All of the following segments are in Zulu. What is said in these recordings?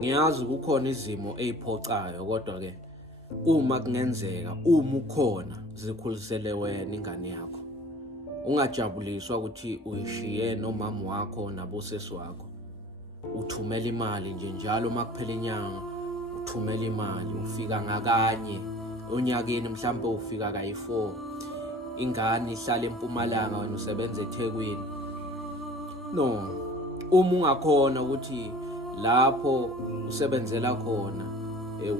Ngiyazi kukhona izimo eziphocayo kodwa ke uma kungenzeka uma ukhona zikhulisele wena ingane yakho. Ungajabuliswa ukuthi uyishiye nomama wakho nabosesi wakho. Uthumela imali nje njalo makuphela inyanga uthumela imali ufika ngakanye onyakeni mhlawumbe ufika kayi4 ingane ihlala eMpumalanga wena usebenza eThekwini. No, uma ungakhona ukuthi lapho usebenzela khona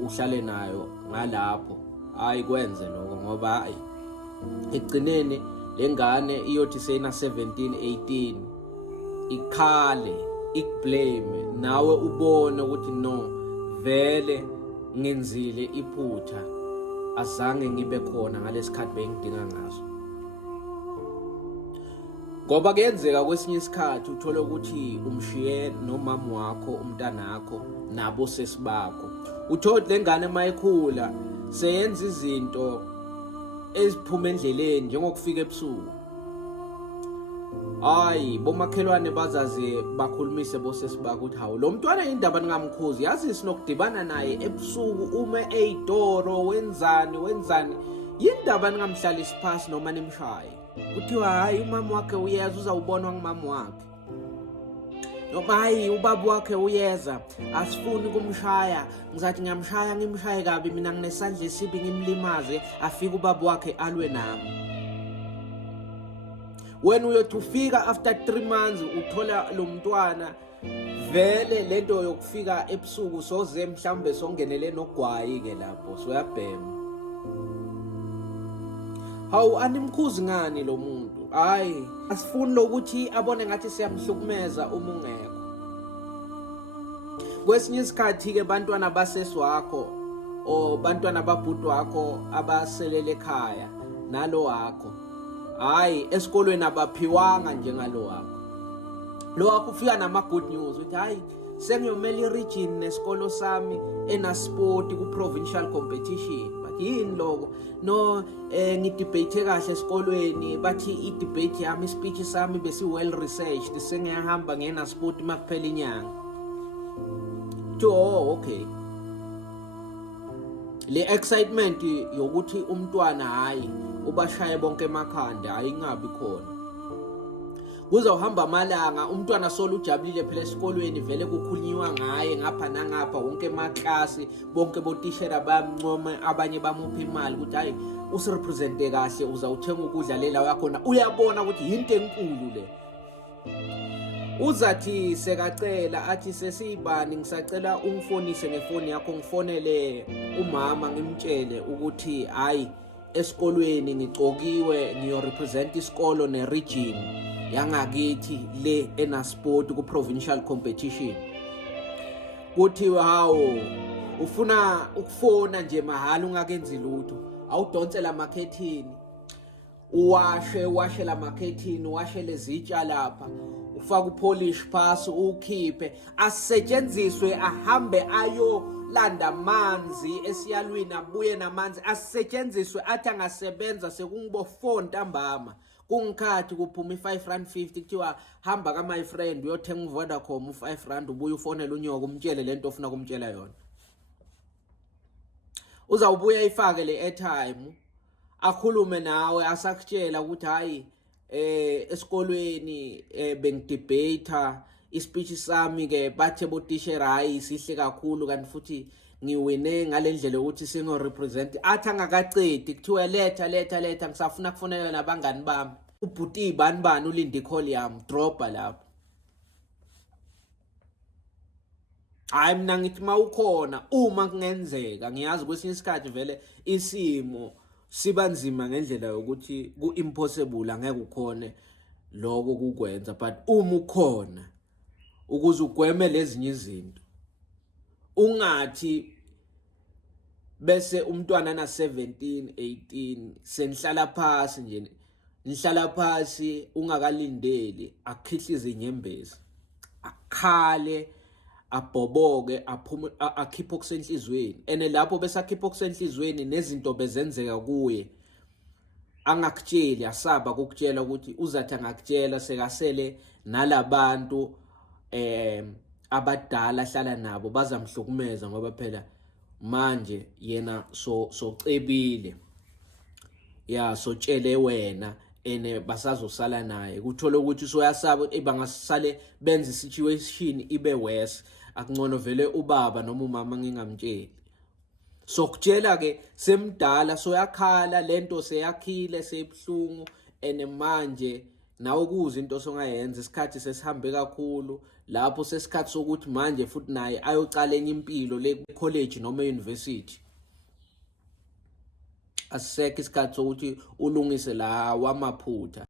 uhlale nayo ngalapho ayikwenze lokho ngoba ekugcineni lengane iyothi seyina 17 18 ikhale ikblame nawe ubone ukuthi no vele ngenzile iphutha azange ngibe khona ngalesikhathi bengidinga ngaso. Ngoba kuyenzeka kwesinye isikhathi uthole ukuthi umshiye nomama wakho umntana wakho nabo sesibakho. Uthola lengane mayikhula seyenza izinto eziphuma endleleni njengokufika ebusuku. Bomakhelwane bazaze bakhulumise bosesibakho ukuthi hawu lo mntwana indaba ningamkhuzi yazi sinokudibana naye ebusuku uma eyitoro wenzani yindaba ningamhlalisi phasi noma nimshaye. Kuthiwa hayi umama wakhe uyeza uzawubonwa ngumama wakhe. Noma hayi ubaba wakhe uyeza asifuni kumshaya ngizathi ngiyamshaya ngimshaye kabi mina nginesandla esibi ngimlimaze afike ubaba wakhe alwe nami. When uyothi ufika after 3 months uthola lo mntwana vele lento yokufika ebusuku soze mhlambe songenele nogwayi ke lapho soyabhema. Hawu animkhuzi ngani lo muntu? Hayi asifuni lokuthi abone ngathi siyamhlukumeza uma ungekho. Kwesinye isikhathi ke bantwana basesi wakho o bantwana babhuti wakho abaselele ekhaya nalo wakho hayi esikolweni abaphiwanga njengalo wakho. Lo wakho ufika nama good news uthi hayi sengiyomela iregion nesikolo sami ena sport ku provincial competition. Yini lokho no ngidebate kahle esikolweni bathi idebate yami speech sami besi well researched sengiyahamba ngena sport makuphela inyanga. Okay, le excitement yokuthi umntwana hayi ubashaye bonke emakhanda ayingabi khona. Kuzawuhamba amalanga umntwana solo ujabulile phela esikolweni vele kukhulunyiwa ngaye ngapha nangapha wonke emaklasi bonke botishera bamncoma abanye bamupha imali ukuthi hayi usirepresente kahle uzawuthenga ukudla lela yakhona uyabona ukuthi into enkulu le. Uzathi sekacela athi sesibani ngisacela ungifonise ngefoni yakho ngifonele umama ngimtshele ukuthi hayi esikolweni ngicokiwe ngiyorepresent isikolo neregion yangakithi le ena sport ku provincial competition. Kuthiwa hawo ufuna ukufona nje mahala ungakenzi lutho awudonsela marketing uwashe la marketing washe lezitsha lapha ufaka upolish pass ukhiphe asetshenziswe ahambe ayo landa amanzi esiyalwini abuye namanzi asetshenziswe athi angasebenza sekungibo 4 ntambama kungikhathi kuphuma i5.50 kuthiwa hamba ka my friend uyothenga uVodacom u5 ubuye ufonela unyoko umtshele lento ofuna kumtshela yona. Uzawubuya ifake le airtime akhulume nawe asakutshela ukuthi hayi esikolweni bengidebate ispeech sami ke bathe botishera hayi sihle kakhulu kanti futhi ngiwine ngalendlela ukuthi singo represent athi angakacedi kuthiwa letha ngisafuna kufonela nabangani bami ubhuti bani ulinde call yami dropa lapho. Hayi mina ngithi mawukhona uma kungenzeka ngiyazi kwesinye isikhathi vele isimo sibanzima ngendlela yokuthi ku impossible angeke ukhone lokho kukwenza but uma ukhona ukuze ugweme lezinye izinto ungathi bese umntwana na 17 18 senihlala phansi nje nihlala phansi ungakalindeli akukhihlize inyembezi akhale abhoboke aphuma akhipha okusenhlizweni ene lapho bese akhipha okusenhlizweni nezinto bezenzeka kuye angakutsheli asaba ukukutshela ukuthi uzathi angakutshela sekasele nalabantu abadala ahlala nabo bazamhlukumeza ngoba phela manje yena socebile ya sotshele wena ene basazosala naye kuthola ukuthi soyasaba bangasale benza situation ibe worse akungcono vele ubaba noma umama ngingamtsheli sokutshela ke semdala soyakhala lento seyakhile sebhlungu ene manje nawe kuza into songayenza isikhathi sesihambe kakhulu lapho sesikhathi sokuthi manje futhi naye ayocala enye impilo le college noma university asisekho isikhathi sokuthi ulungise la wamaphutha